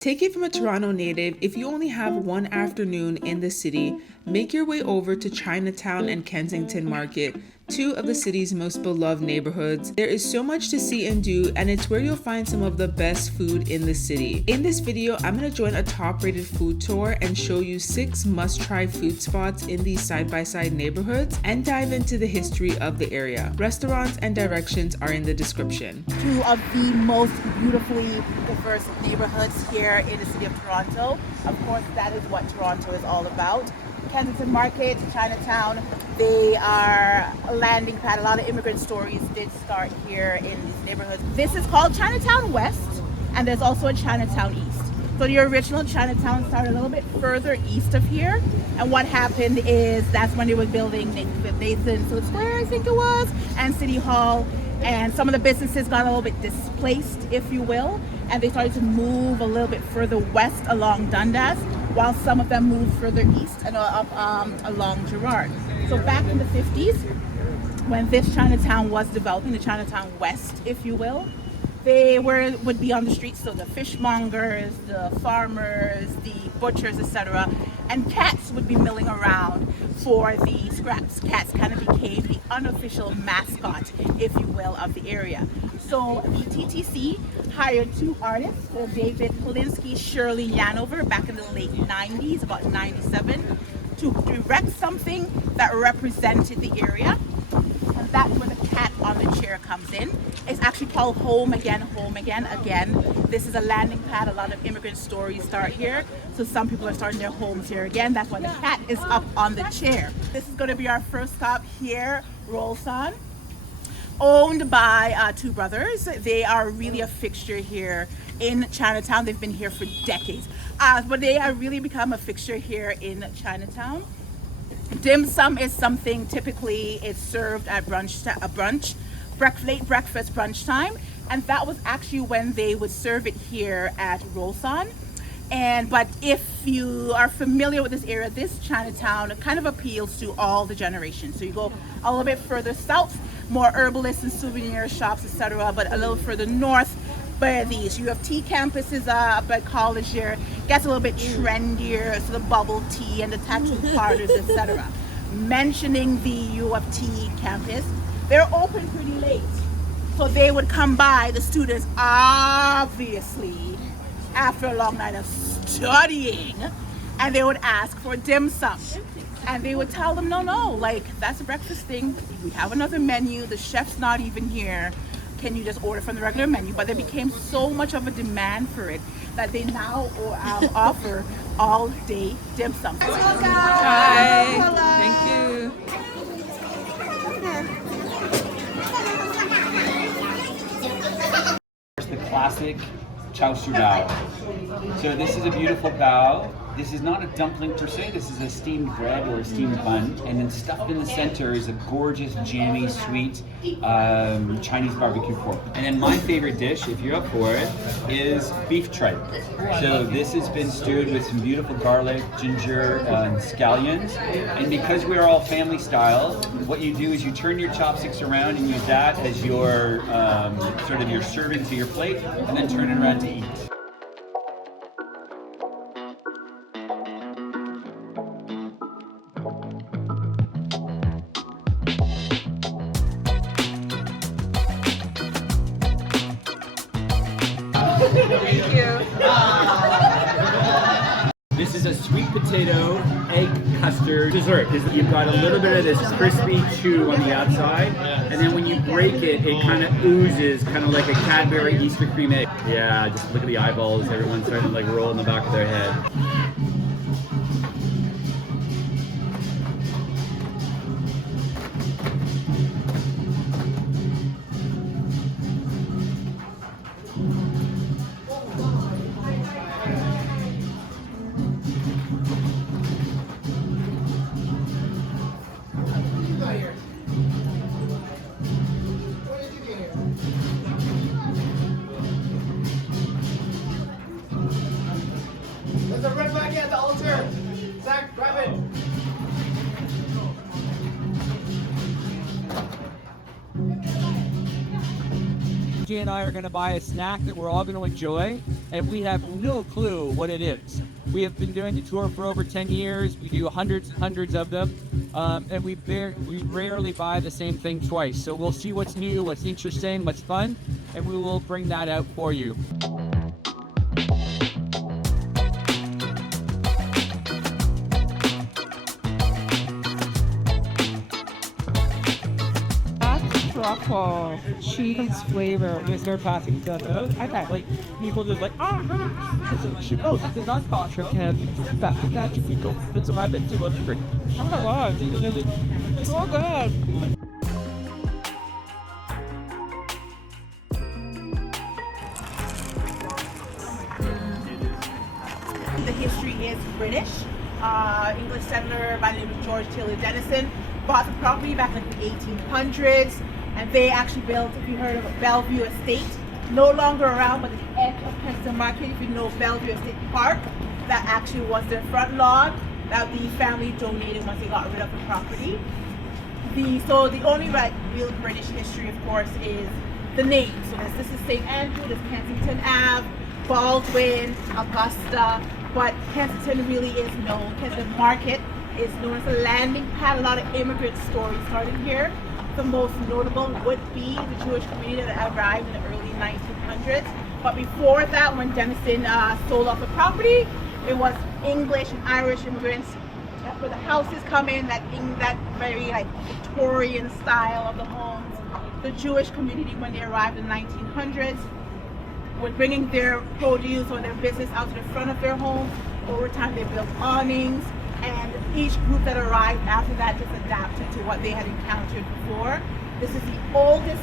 Take it from a Toronto native, if you only have one afternoon in the city, make your way over to Chinatown and Kensington Market, two of the city's most beloved neighborhoods. There is so much to see and do, and it's where you'll find some of the best food in the city. In this video, I'm going to join a top-rated food tour and show you 6 must-try food spots in these side-by-side neighborhoods and dive into the history of the area. Restaurants and directions are in the description. Two of the most beautifully diverse neighborhoods here in the city of Toronto. Of course, that is what Toronto is all about. Kensington Market, Chinatown, they are a landing pad. A lot of immigrant stories did start here in these neighborhoods. This is called Chinatown West, and there's also a Chinatown East. So the original Chinatown started a little bit further east of here, and what happened is that's when they were building Nathan Square, I think it was, and City Hall, and some of the businesses got a little bit displaced, if you will, and they started to move a little bit further west along Dundas, while some of them moved further east and up along Gerrard. So back in the 50s, when this Chinatown was developing, the Chinatown West, if you will, they would be on the streets, so the fishmongers, the farmers, the butchers, etc., and cats would be milling around for the scraps. Cats kind of became the unofficial mascot, if you will, of the area. So the TTC hired 2 artists, David Polinsky, Shirley Yanover, back in the late 90s, about 97, to direct something that represented the area. And that's where the cat on the chair comes in. It's actually called Home Again, Home Again. Again, this is a landing pad. A lot of immigrant stories start here. So some people are starting their homes here again. That's why the cat is up on the chair. This is going to be our first stop here, Rolson, owned by 2 brothers. They are really a fixture here in Chinatown. They've been here for decades. But they have really become a fixture here in Chinatown. Dim sum is something typically it's served at late breakfast brunch time, and that was actually when they would serve it here at Rolson. But if you are familiar with this area, this Chinatown kind of appeals to all the generations. So you go a little bit further south, more herbalists and souvenir shops, etc. But a little further north, by these, you have tea campuses up at college here. Gets a little bit trendier, so the bubble tea and the tattoo parlors, etc. Mentioning the U of T campus, they're open pretty late. So they would come by, the students, obviously, after a long night of studying, and they would ask for dim sum. And they would tell them, no, like, that's a breakfast thing. We have another menu. The chef's not even here. Can you just order from the regular menu? But there became so much of a demand for it that they now offer all day dim sum. Hi. Thank you. The classic chow su bao. So this is a beautiful bao. This is not a dumpling per se, this is a steamed bread or a steamed bun, and then stuffed in the center is a gorgeous, jammy, sweet Chinese barbecue pork. And then my favorite dish, if you're up for it, is beef tripe. So this has been stewed with some beautiful garlic, ginger, and scallions. And because we're all family style, what you do is you turn your chopsticks around and use that as your sort of your serving to your plate, and then turn it around to eat. Thank you. This is a sweet potato egg custard dessert. You've got a little bit of this crispy chew on the outside, and then when you break it, it kind of oozes, kind of like a Cadbury Easter cream egg. Yeah, just look at the eyeballs. Everyone's starting to like roll in the back of their head. There's a red flag at the altar. Zach, drive it. Angie and I are going to buy a snack that we're all going to enjoy, and we have no clue what it is. We have been doing the tour for over 10 years. We do hundreds and hundreds of them, and we rarely buy the same thing twice. So we'll see what's new, what's interesting, what's fun, and we will bring that out for you. Truffle cheese flavor with their passing stuff. I bet like people just like this is not kosher and that should be good. It's my bit too much drink. Oh my god, it's so good. The history is British. English settler by the name of George Taylor Denison bought the property back in the 1800s. And they actually built, if you heard of Bellevue Estate, no longer around, but at the edge of Kensington Market, if you know Bellevue Estate Park, that actually was their front lawn that the family donated once they got rid of the property. So the only real British history, of course, is the name. So this is St. Andrew, this is Kensington Ave, Baldwin, Augusta, but Kensington really is known. Kensington Market is known as a landing pad. A lot of immigrant stories started here. The most notable would be the Jewish community that arrived in the early 1900s. But before that, when Denison sold off the property, it was English and Irish immigrants. That's where the houses come in, that very like Victorian style of the homes. The Jewish community, when they arrived in the 1900s, were bringing their produce or their business out to the front of their homes. Over time, they built awnings. And each group that arrived after that just adapted to what they had encountered before. This is the oldest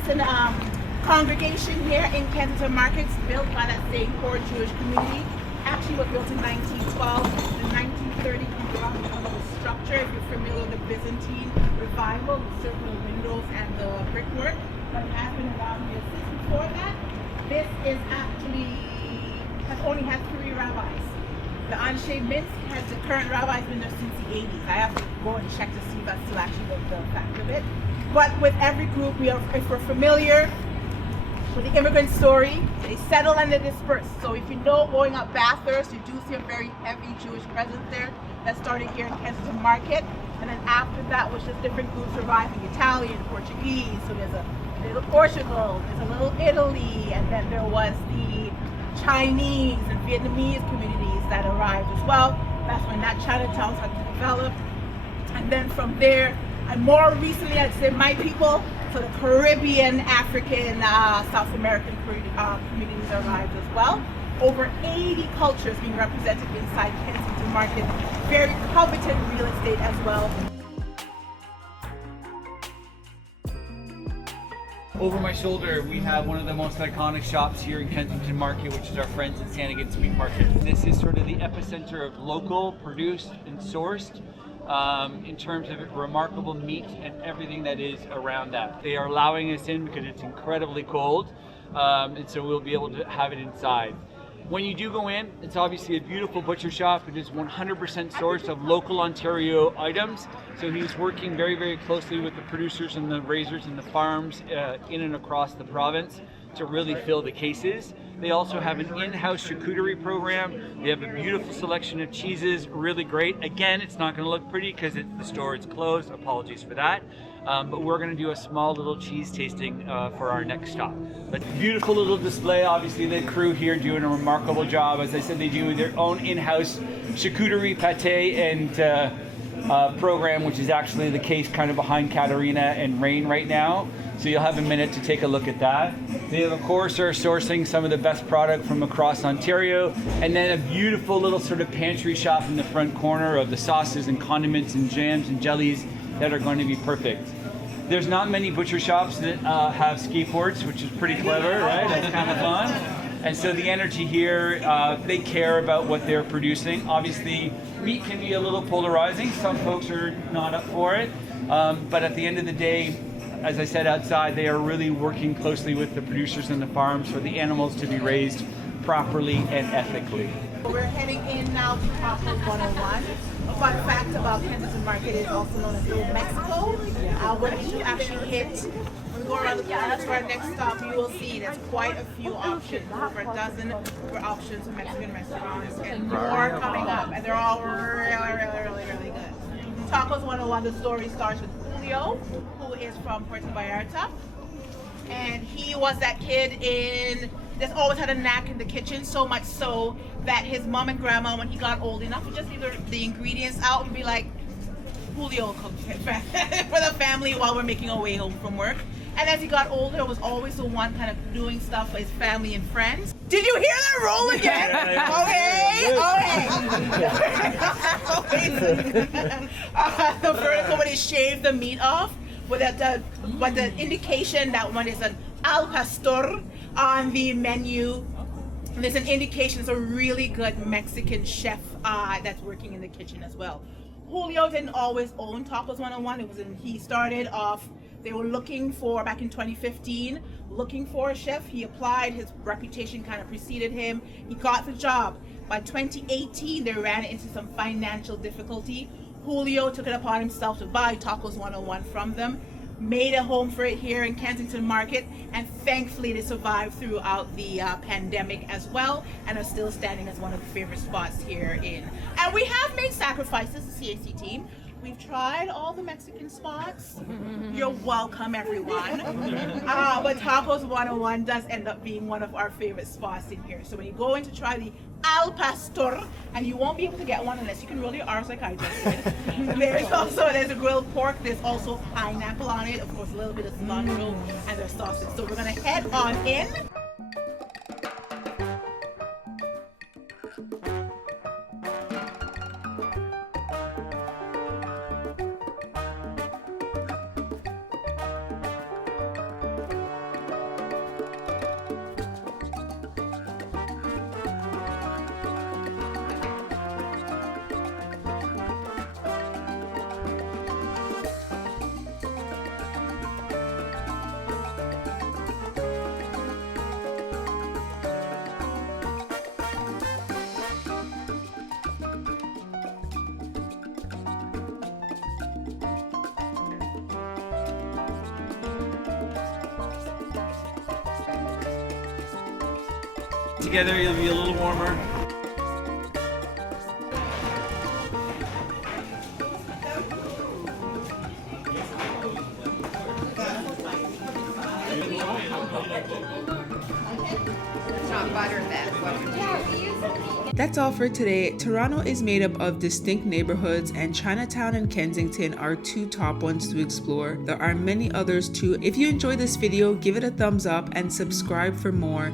congregation here in Kensington Market, built by that same core Jewish community. Actually was built in 1912. In 1930 came around because of the structure. If you're familiar with the Byzantine revival, the circular windows and the brickwork, but it has been around here since before that. This is actually, has only had 3 rabbis. The Anshe Minsk has the current rabbi has been there since the 80s. I have to go and check to see if that's still actually the fact of it. But with every group, if we're familiar with the immigrant story, they settle and they disperse. So if you know going up Bathurst, you do see a very heavy Jewish presence there that started here in Kensington Market. And then after that was just different groups arriving, Italian, Portuguese. So there's a little Portugal, there's a little Italy, and then there was the Chinese and Vietnamese communities that arrived as well. That's when that Chinatown started to develop. And then from there, and more recently, I'd say my people, so the Caribbean, African, South American communities arrived as well. Over 80 cultures being represented inside Kensington Market. Very coveted real estate as well. Over my shoulder, we have one of the most iconic shops here in Kensington Market, which is our friends at Sanagan Meat Market. This is sort of the epicenter of local, produced, and sourced in terms of remarkable meat and everything that is around that. They are allowing us in because it's incredibly cold, and so we'll be able to have it inside. When you do go in, it's obviously a beautiful butcher shop. It is 100% sourced of local Ontario items. So he's working very, very closely with the producers and the raisers and the farms in and across the province to really fill the cases. They also have an in-house charcuterie program. They have a beautiful selection of cheeses, really great. Again, it's not gonna look pretty because the store is closed. Apologies for that. But we're going to do a small little cheese tasting for our next stop. But beautiful little display. Obviously, the crew here doing a remarkable job. As I said, they do their own in-house charcuterie, pate, and program, which is actually the case kind of behind Katerina and Rain right now. So you'll have a minute to take a look at that. They, of course, are sourcing some of the best product from across Ontario. And then a beautiful little sort of pantry shop in the front corner of the sauces and condiments and jams and jellies that are going to be perfect. There's not many butcher shops that have skateboards, which is pretty clever, right? That's kind of fun. And so the energy here, they care about what they're producing. Obviously, meat can be a little polarizing. Some folks are not up for it. But at the end of the day, as I said outside, they are really working closely with the producers and the farms for the animals to be raised properly and ethically. We're heading in now to Tacos 101. A fun fact about Kensington Market is also known as Little Mexico. When you actually when we go around the corner to our next stop, you will see there's quite a few options, over a dozen options of Mexican restaurants, and more coming up, and they're all really good. Tacos 101, the story starts with Julio, who is from Puerto Vallarta, and he was that kid that's always had a knack in the kitchen, so much so that his mom and grandma, when he got old enough, would just leave the ingredients out and be like, Julio cooks it for the family while we're making our way home from work. And as he got older, was always the one kind of doing stuff for his family and friends. Did you hear that roll again? Okay. The vertical when he shaved the meat off, with the indication that one is an al pastor on the menu. There's an indication it's a really good Mexican chef that's working in the kitchen as well. Julio didn't always own Tacos 101. He started off, they were looking for, back in 2015, looking for a chef. He applied, his reputation kind of preceded him. He got the job. By 2018, they ran into some financial difficulty. Julio took it upon himself to buy Tacos 101 from them, made a home for it here in Kensington Market, and thankfully they survived throughout the pandemic as well, and are still standing as one of the favorite spots here and we have made sacrifices, the CAC team. We've tried all the Mexican spots. You're welcome, everyone. But Tacos 101 does end up being one of our favorite spots in here. So when you go in to try the al pastor, and you won't be able to get one unless you can roll your R's like I just did. There's a grilled pork. There's also pineapple on it. Of course, a little bit of cilantro, and there's sausage. So we're gonna head on in. Together, it'll be a little warmer. That's all for today. Toronto is made up of distinct neighborhoods, and Chinatown and Kensington are two top ones to explore. There are many others too. If you enjoyed this video, give it a thumbs up and subscribe for more.